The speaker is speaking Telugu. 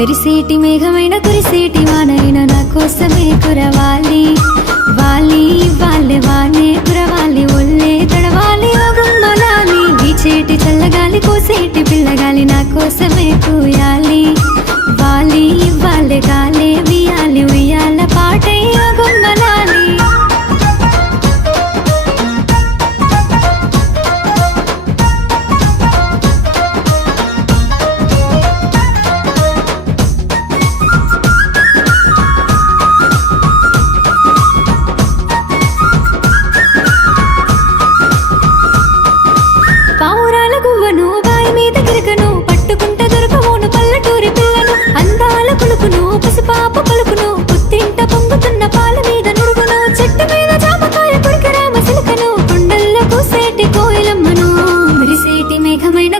మెరిసేటి మేఘమైన కురిసేటి వానైన నా కోసమే కురవాలి వాలి వాళ్ళే వానే కురవాలి ఒళ్ళే తడవాలి ఓ గుమ్మలాలి వీచేటి చల్లగాలి కోసేటి